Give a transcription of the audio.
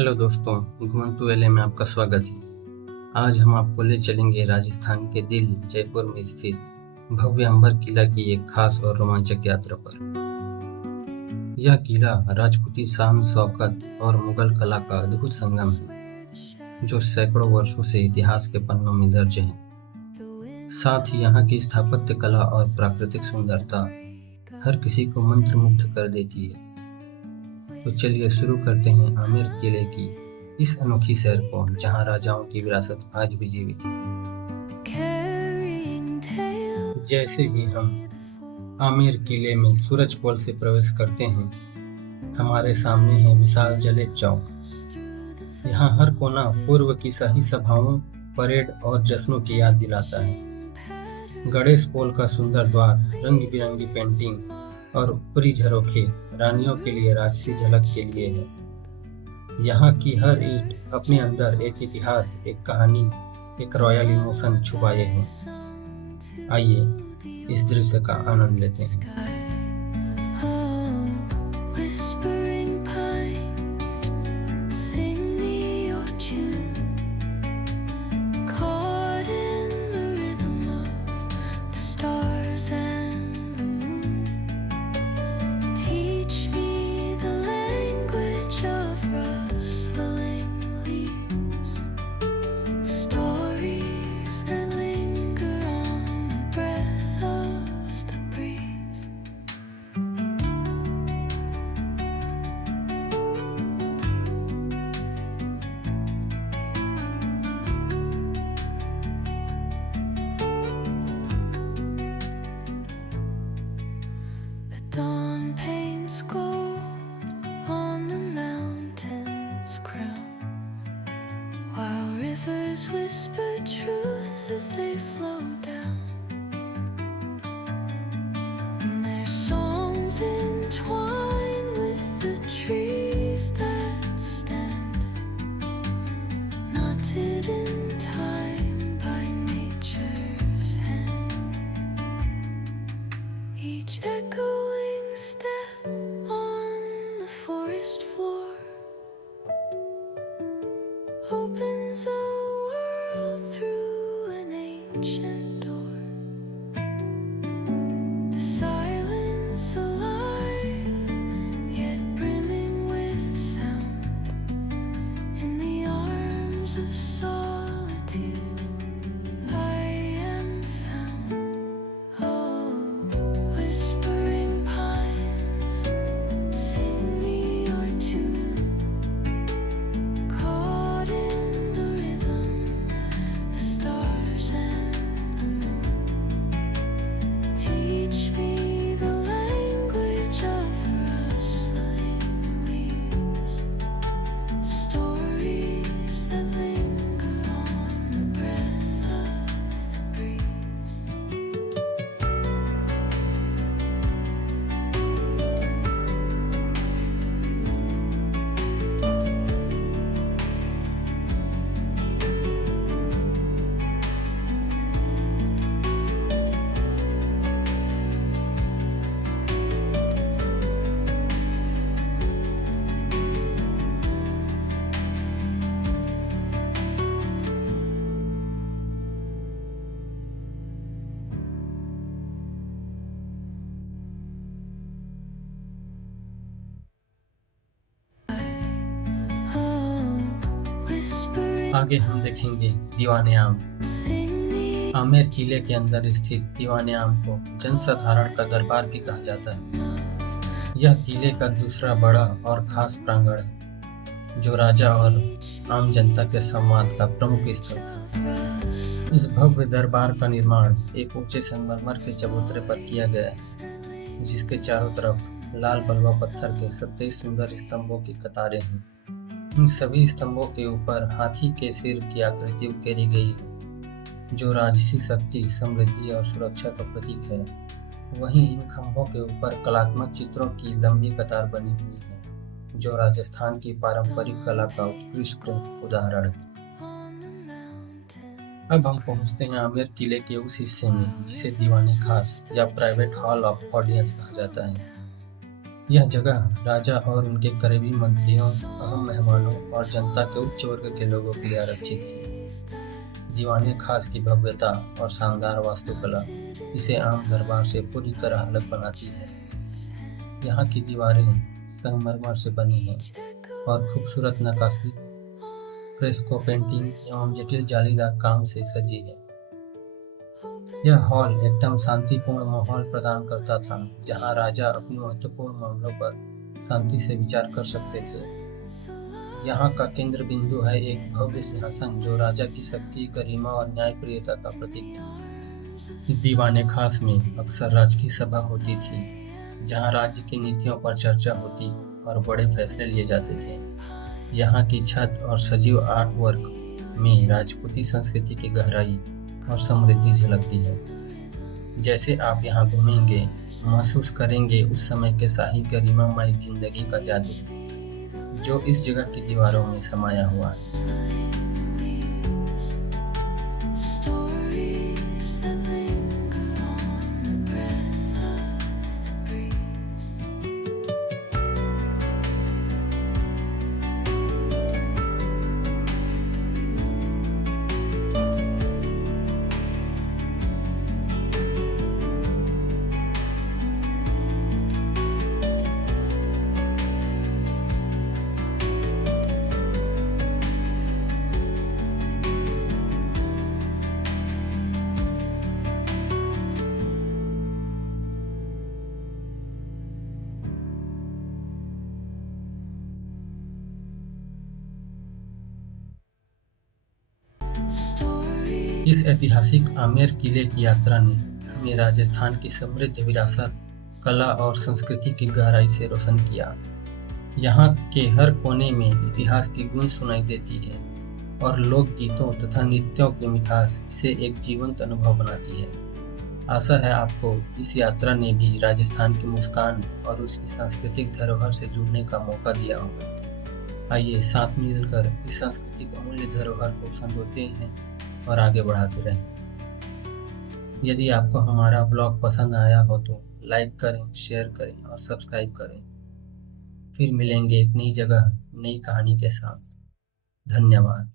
Hello दोस्तों, घुमंतु एले में आपका स्वागत है। आज हम आपको ले चलेंगे राजस्थान के दिल जयपुर में स्थित भव्य अंबर किला की एक खास और रोमांचक यात्रा पर। यह किला राजपूती शान शौकत और मुगल कला का अद्भुत संगम है, जो सैकड़ों वर्षों से इतिहास के पन्नों में दर्ज है। साथ ही यहाँ की स्थापत्य कला और प्राकृतिक सुंदरता हर किसी को मंत्रमुग्ध कर देती है। तो चलिए शुरू करते हैं आमेर किले की इस अनोखी सैर को, जहां राजाओं की विरासत आज भी जीवित है। जैसे ही हम आमेर किले में सूरज पोल से प्रवेश करते हैं, हमारे सामने है विशाल जलेब चौक। यहाँ हर कोना पूर्व की शाही सभाओं, परेड और जश्नों की याद दिलाता है। गणेश पोल का सुंदर द्वार, रंग बिरंगी पेंटिंग और ऊपरी झरोखे रानियों के लिए राजसी झलक के लिए है। यहाँ की हर ईंट अपने अंदर एक इतिहास, एक कहानी, एक रॉयल इमोशन छुपाए हैं। आइए इस दृश्य का आनंद लेते हैं। Dawn paints gold on the mountain's crown, while rivers whisper truth as they flow down. And their songs entwine with the trees that stand, knotted in time by nature's hand. Each echoing step on the forest floor opens a world through an ancient door. The silence alive, yet brimming with sound. In the arms of solitude I am found. Oh, whispering pines, sing me your tune. Caught in the rhythm, the stars and the moon. Teach me the language of rustling leaves, stories that linger on the breath of the breeze. Oh, whispering आगे हम देखेंगे दीवाने आम। sing me Amer किले के अंदर स्थित दीवाने आम को जनसाधारण का दरबार भी कहा जाता है। यह किले का दूसरा बड़ा और खास प्रांगण है, जो राजा और आम जनता के संवाद का प्रमुख स्थल था। इस भव्य दरबार का निर्माण एक ऊंचे संगमरमर के चबूतरे पर किया गया है, जिसके चारों तरफ लाल बलुआ पत्थर के 27 सुंदर स्तंभों की कतारें हैं। इन सभी स्तंभों के ऊपर हाथी के सिर की आकृति उकेरी गई है, जो राजसी शक्ति, समृद्धि और सुरक्षा का प्रतीक है। वहीं इन खंभों के ऊपर कलात्मक चित्रों की लंबी कतार बनी हुई है, जो राजस्थान की पारंपरिक कला का उत्कृष्ट उदाहरण है। अब हम पहुंचते हैं आमेर किले के उस हिस्से में जिसे दीवाने खास या प्राइवेट हॉल ऑफ ऑडियंस कहा जाता है। यह जगह राजा और उनके करीबी मंत्रियों, अहम मेहमानों और जनता के उच्च वर्ग के लोगों के लिए आरक्षित थी। दीवाने खास की भव्यता और शानदार वास्तुकला इसे आम दरबार से पूरी तरह अलग बनाती है। यहाँ की दीवारें संगमरमर से बनी हैं और खूबसूरत नक्काशी, फ्रेस्को पेंटिंग एवं जटिल जालीदार काम से सजी है। यह हॉल एकदम शांतिपूर्ण माहौल प्रदान करता था, जहाँ राजा अपने महत्वपूर्ण मामलों पर शांति से विचार कर सकते थे। यहाँ का केंद्र बिंदु है एक भव्य सिंहासन जो राजा की शक्ति, गरिमा और न्यायप्रियता का प्रतीक था। दीवाने खास में अक्सर राजकीय सभा होती थी, जहाँ राज्य की नीतियों पर चर्चा होती और बड़े फैसले लिए जाते थे। यहाँ की छत और सजीव आर्ट वर्क में राजपूती संस्कृति की गहराई और समृद्धि झलकती है। जैसे आप यहाँ घूमेंगे, महसूस करेंगे उस समय के शाही गरिमामय जिंदगी का जादू जो इस जगह की दीवारों में समाया हुआ है। Stories that linger on the breath of the breeze. इस ऐतिहासिक आमेर किले की यात्रा ने हमें राजस्थान की समृद्ध विरासत, कला और संस्कृति की गहराई से रोशन किया। यहाँ के हर कोने में इतिहास की गूंज सुनाई देती है और लोकगीतों तथा नृत्यों की मिठास इसे एक जीवंत अनुभव बनाती है। आशा है आपको इस यात्रा ने भी राजस्थान की मुस्कान और उसकी सांस्कृतिक धरोहर से जुड़ने का मौका दिया होगा। आइए साथ मिलकर इस सांस्कृतिक अमूल्य धरोहर को संजोते हैं और आगे बढ़ाते रहें। यदि आपको हमारा ब्लॉग पसंद आया हो तो लाइक करें, शेयर करें और सब्सक्राइब करें। फिर मिलेंगे एक नई जगह, नई कहानी के साथ। धन्यवाद।